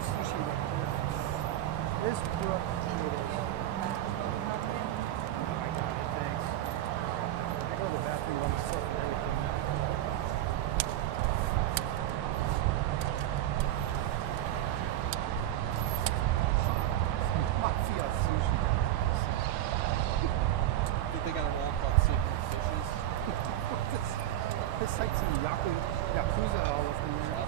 sushi right there. This Brooke. I got it, thanks. I go to the bathroom by myself and everything. Mafia sushi. Did they got a wall called Secret Fishes? This site's in Yakuza all up in there.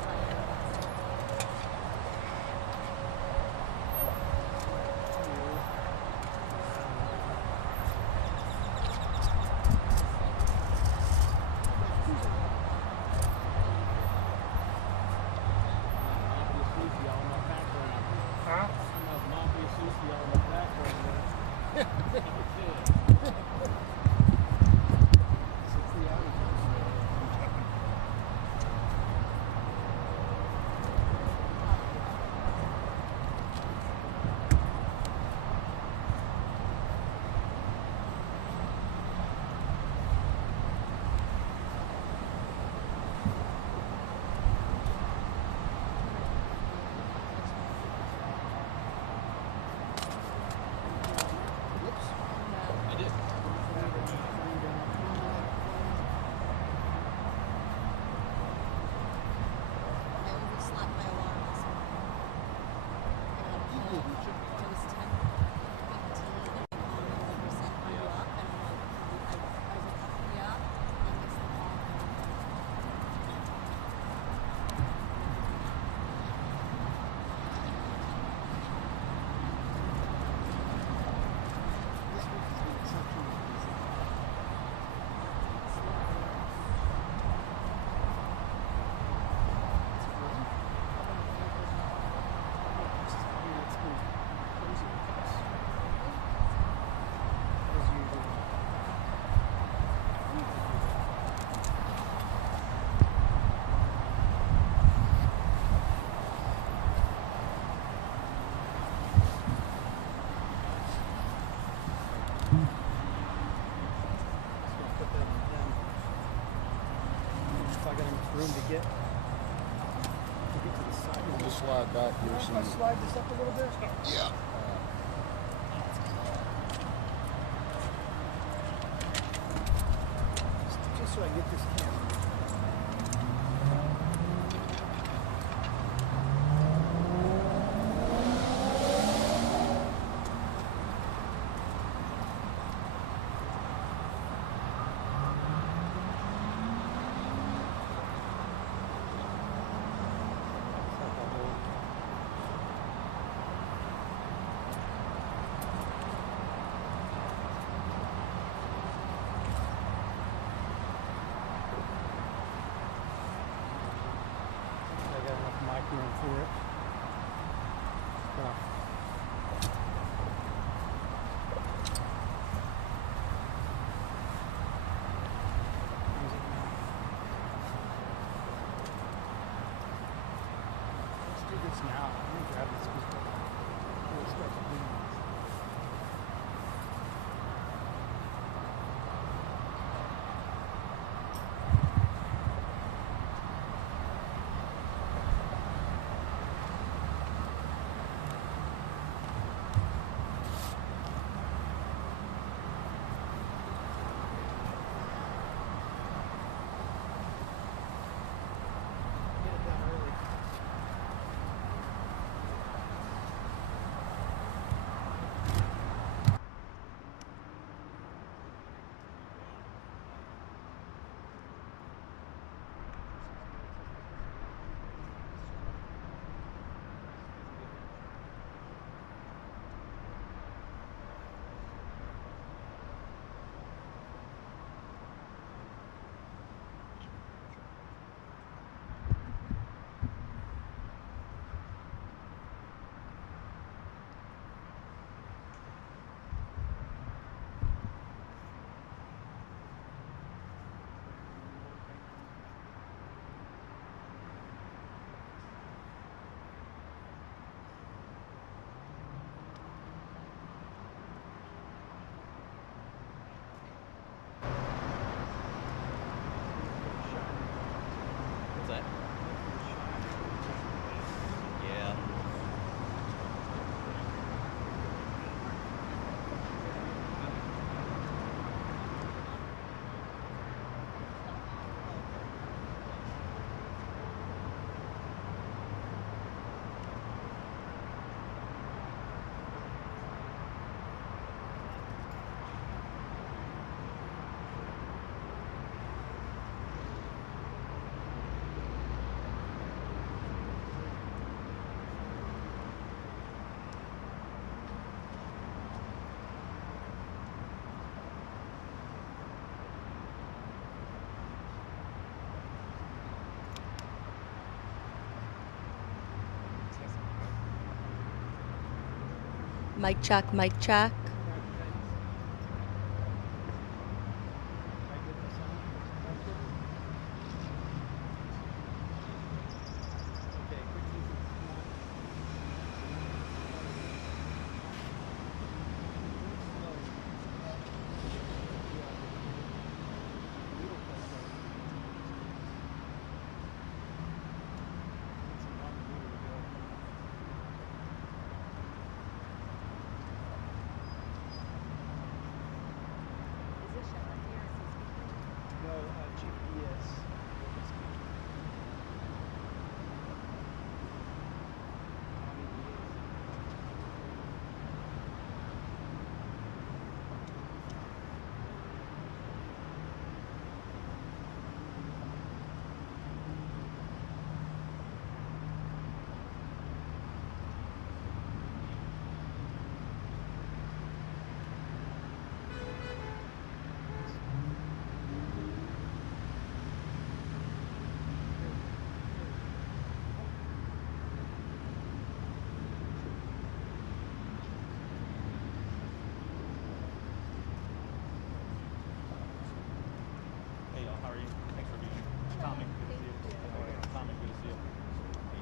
Room to get to the side. We'll just slide back here. If I slide this up a little bit? Yeah. Just so I get this camera. Room for it. Let's do this now. Let me grab this before we start to do this. Mic check, mic check.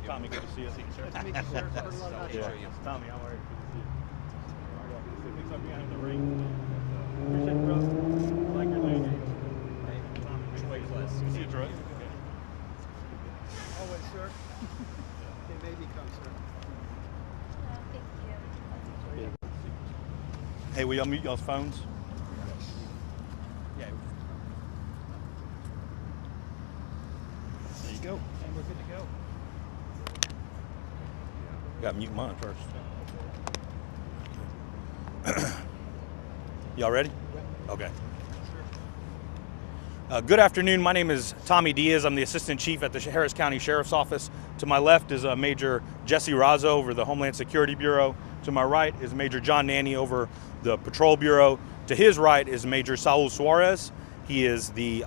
Tommy, good to see you. Nice to meet you, sir. Heard a lot about you. Tommy, how are you? Good to see you. Thanks for being in the ring. Appreciate it, brother. I like your lady. Hey, Tommy, big way class. You see a drug? Always, sir. They made me come, sir. Thank you. Hey, will y'all mute y'all's phones? Yeah. There you go. And we're good to go. Got to mute mine first. Y'all ready? Okay. Good afternoon. My name is Tommy Diaz. I'm the Assistant Chief at the Harris County Sheriff's Office. To my left is Major Jesse Razzo over the Homeland Security Bureau. To my right is Major John Nanny over the Patrol Bureau. To his right is Major Saul Suarez. He is the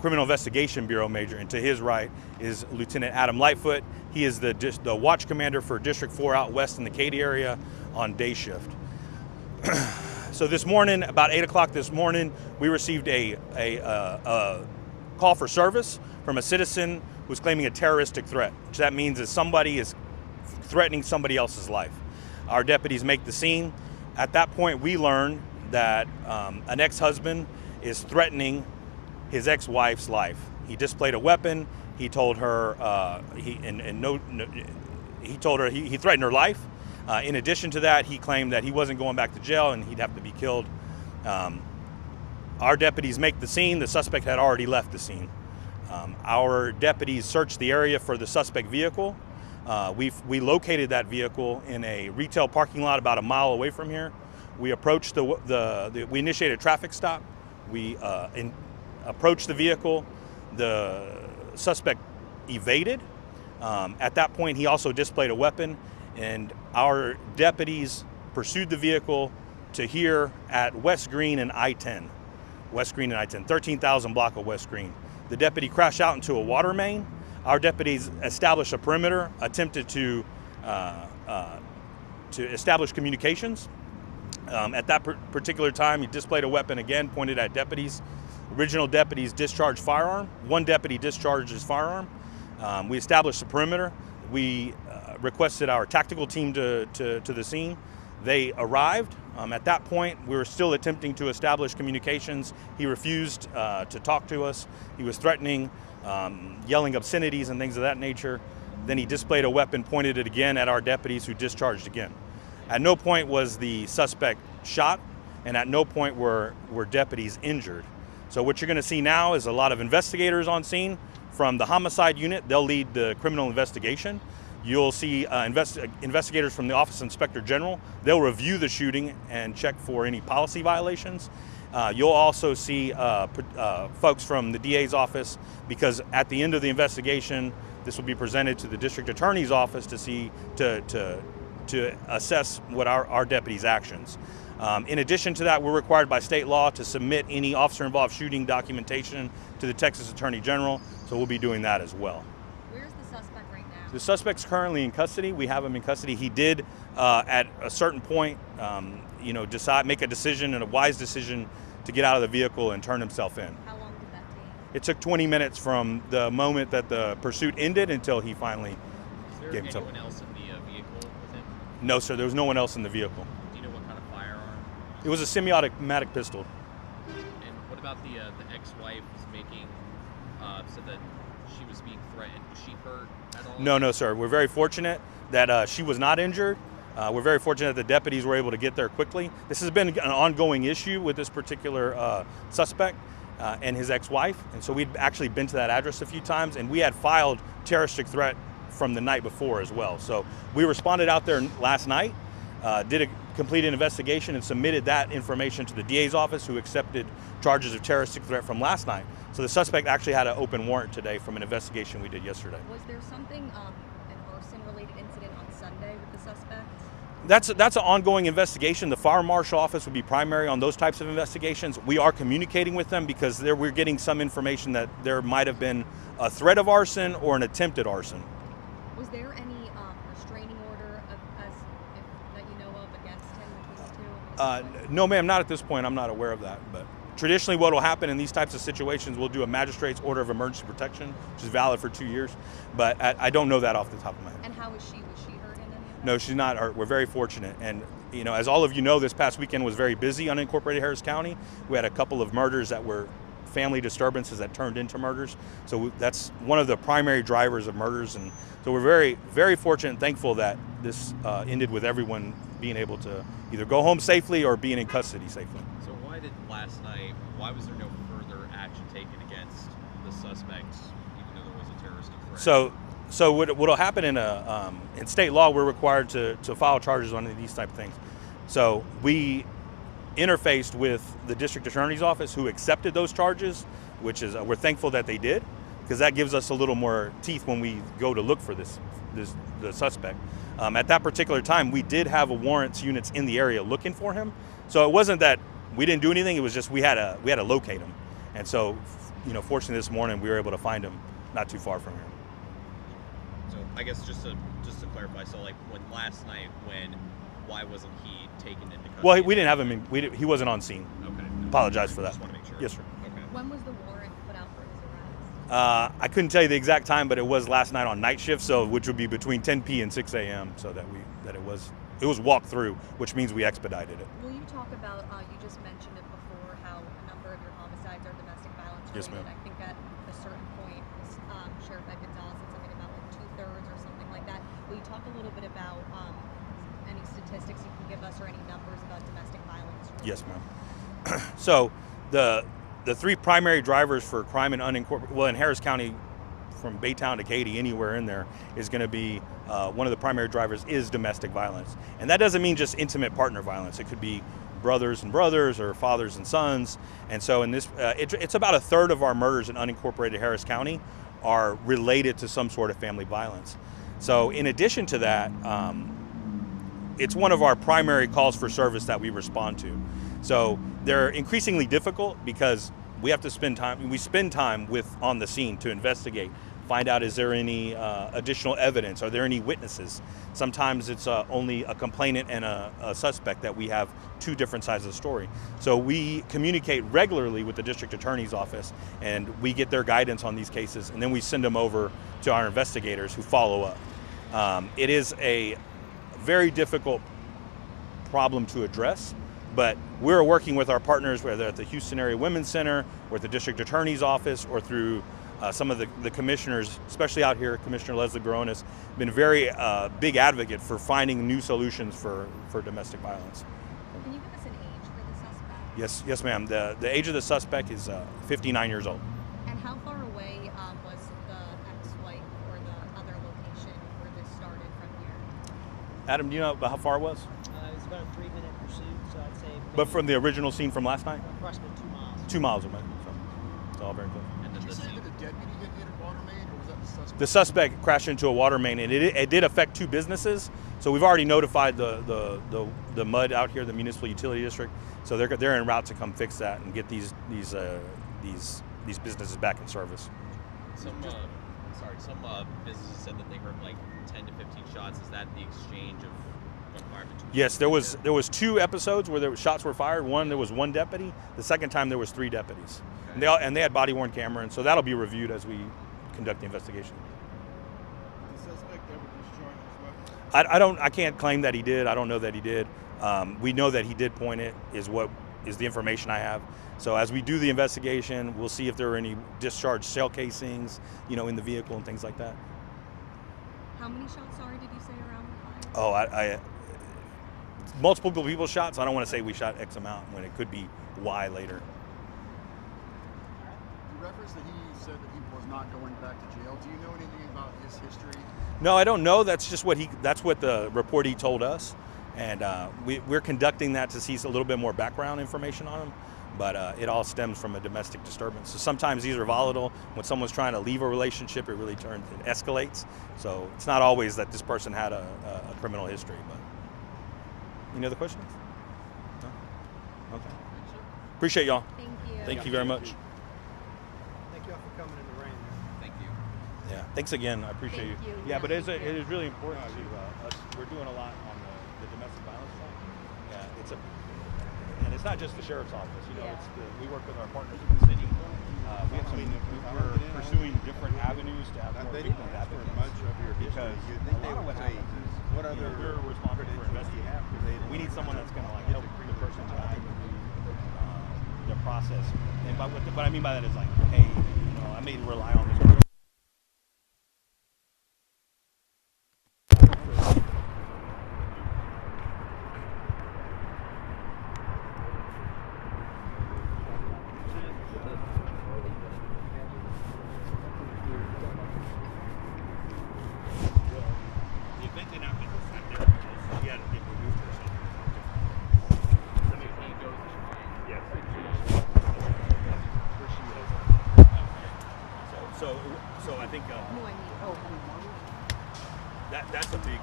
Criminal Investigation Bureau Major. And to his right is Lieutenant Adam Lightfoot. He is the watch commander for District 4 out west in the Katy area on day shift. So this morning, about 8 o'clock this morning, we received a call for service from a citizen who was claiming a terroristic threat, which that means is somebody is threatening somebody else's life. Our deputies make the scene. At that point, we learn that an ex-husband is threatening his ex-wife's life. He displayed a weapon. He told her he threatened her life. In addition to that, he claimed that he wasn't going back to jail and he'd have to be killed. Our deputies make the scene. The suspect had already left the scene. Our deputies searched the area for the suspect vehicle. We located that vehicle in a retail parking lot about a mile away from here. We approached we initiated a traffic stop. We approached the vehicle. The suspect evaded. At that point, he also displayed a weapon, and our deputies pursued the vehicle to here at West Green and I-10. West Green and I-10, 13,000 block of West Green. The deputy crashed out into a water main. Our deputies established a perimeter, attempted to establish communications. At that particular time, he displayed a weapon again, pointed at deputies. Original deputies discharged firearm. One deputy discharged his firearm. We established the perimeter. We requested our tactical team to the scene. They arrived. At that point, we were still attempting to establish communications. He refused to talk to us. He was threatening, yelling obscenities and things of that nature. Then he displayed a weapon, pointed it again at our deputies, who discharged again. At no point was the suspect shot, and at no point were deputies injured. So what you're going to see now is a lot of investigators on scene from the homicide unit. They'll lead the criminal investigation. You'll see investigators from the Office of Inspector General. They'll review the shooting and check for any policy violations. You'll also see folks from the DA's office, because at the end of the investigation, this will be presented to the District Attorney's office to assess what our deputies' actions. In addition to that, we're required by state law to submit any officer-involved shooting documentation to the Texas Attorney General, so we'll be doing that as well. Where's the suspect right now? The suspect's currently in custody. We have him in custody. He did, at a certain point, make a decision, and a wise decision, to get out of the vehicle and turn himself in. How long did that take? It took 20 minutes from the moment that the pursuit ended until he finally Is gave there himself. anyone else in the vehicle with him? No, sir. There was no one else in the vehicle. Do you know what kind of firearm? It was a semi-automatic pistol. And what about the ex-wife was making, said that she was being threatened. Was she hurt at all? No, sir. We're very fortunate that she was not injured. We're very fortunate that the deputies were able to get there quickly. This has been an ongoing issue with this particular suspect and his ex-wife. And so we'd actually been to that address a few times, and we had filed terroristic threat from the night before as well. So we responded out there last night, completed an investigation, and submitted that information to the DA's office, who accepted charges of terroristic threat from last night. So the suspect actually had an open warrant today from an investigation we did yesterday. Was there something, an arson-related incident on Sunday with the suspect? That's an ongoing investigation. The fire marshal office would be primary on those types of investigations. We are communicating with them because we're getting some information that there might have been a threat of arson or an attempted arson. Was there any restraining order that you know of against him between the two? No, ma'am, not at this point. I'm not aware of that. But traditionally what will happen in these types of situations, we'll do a magistrate's order of emergency protection, which is valid for 2 years. But I don't know that off the top of my head. And how was she? Was she hurt in any of that? No, she's not hurt. We're very fortunate. And, as all of you know, this past weekend was very busy on unincorporated Harris County. We had a couple of murders that were family disturbances that turned into murders. So that's one of the primary drivers of murders. And so we're very, very fortunate and thankful that this ended with everyone being able to either go home safely or being in custody safely. So why was there no further action taken against the suspect, even though there was a terroristic threat? So what'll happen in state law, we're required to file charges on these type of things. So we interfaced with the district attorney's office, who accepted those charges, which is we're thankful that they did, because that gives us a little more teeth when we go to look for the suspect. At that particular time, we did have a warrants units in the area looking for him. So it wasn't that we didn't do anything. It was just we had to locate him. And so, fortunately this morning we were able to find him not too far from here. So I guess just to clarify, so like why wasn't he taken into custody? Well, we didn't have him. He wasn't on scene. Okay. Apologize for that. Just want to make sure. Yes, sir. Okay. When was the warrant put out for his arrest? I couldn't tell you the exact time, but it was last night on night shift, so which would be between 10 p. and 6 a.m. So that it was walked through, which means we expedited it. Will you talk about, you just mentioned it before, how a number of your homicides are domestic violence related. Yes, ma'am. I think at a certain point, Sheriff Gonzalez said something about like 2/3 or something like that. Will you talk a little bit about any statistics you can give us or any numbers about domestic violence? Yes, ma'am. So the three primary drivers for crime in in Harris County, from Baytown to Katy, anywhere in there, is going to be one of the primary drivers is domestic violence. And that doesn't mean just intimate partner violence. It could be brothers and brothers or fathers and sons. And so in this, it's about a third of our murders in unincorporated Harris County are related to some sort of family violence. So in addition to that, it's one of our primary calls for service that we respond to. So they're increasingly difficult because we have to spend time on the scene to investigate, find out, is there any additional evidence? Are there any witnesses? Sometimes it's only a complainant and a suspect that we have two different sides of the story. So we communicate regularly with the district attorney's office, and we get their guidance on these cases, and then we send them over to our investigators who follow up. It is a very difficult problem to address, but we're working with our partners, whether at the Houston Area Women's Center or at the district attorney's office or through some of the commissioners, especially out here. Commissioner Leslie Baronis been a very big advocate for finding new solutions for domestic violence. Can you give us an age for the suspect? Yes, ma'am. The age of the suspect is 59 years old. And how far away was the ex-wife or the other location where this started from here? Adam, do you know about how far it was? It was about a 3-minute pursuit, so I'd say. But from the original scene from last night? Approximately 2 miles. 2 miles away. So it's all very close. And Did then you the say that a deputy hit a water main, or was that the suspect? The suspect crashed into a water main, and it did affect two businesses. So we've already notified the MUD out here, the Municipal Utility District. So they're en route to come fix that and get these businesses back in service. some sorry, some businesses said that they heard like 10 to 15 shots. Is that the exchange of gunfire between? Yes, there was 2 episodes where shots were fired. One, there was 1 deputy. The second time there was 3 deputies. Okay. And they had body worn camera, and so that'll be reviewed as we conduct the investigation. Did the suspect ever discharge his weapon? I can't claim that he did. I don't know that he did. We know that he did point it. Is the information I have. So as we do the investigation, we'll see if there are any discharged shell casings, in the vehicle and things like that. How many shots, sorry, did you say around the fire? Oh, I multiple people shot, so I don't want to say we shot X amount when it could be Y later. You referenced that he said that he was not going back to jail. Do you know anything about his history? No, I don't know. That's just that's what the report he told us, and we're conducting that to see a little bit more background information on him. But it all stems from a domestic disturbance. So sometimes these are volatile. When someone's trying to leave a relationship, it really it escalates. So it's not always that this person had a criminal history. But any other questions? No? Okay. Appreciate y'all. Thank you. Thank you very much. Thank y'all for coming in the rain. Thank you. Yeah. Thanks again. I appreciate Thank you. you. Yeah, Yeah, but thank it you. is really important to us. We're doing a lot on the domestic violence front. Yeah, and it's not just the sheriff's office. We work with our partners in the city. We're pursuing different avenues to have more victim advocates. Because a lot of what happens is we're responsible for investigating. We need someone that's going to help the person guide the process. And by what I mean by that is hey, I may rely on this person. So I think that's a big,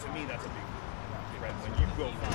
to me that's a big threat when you go find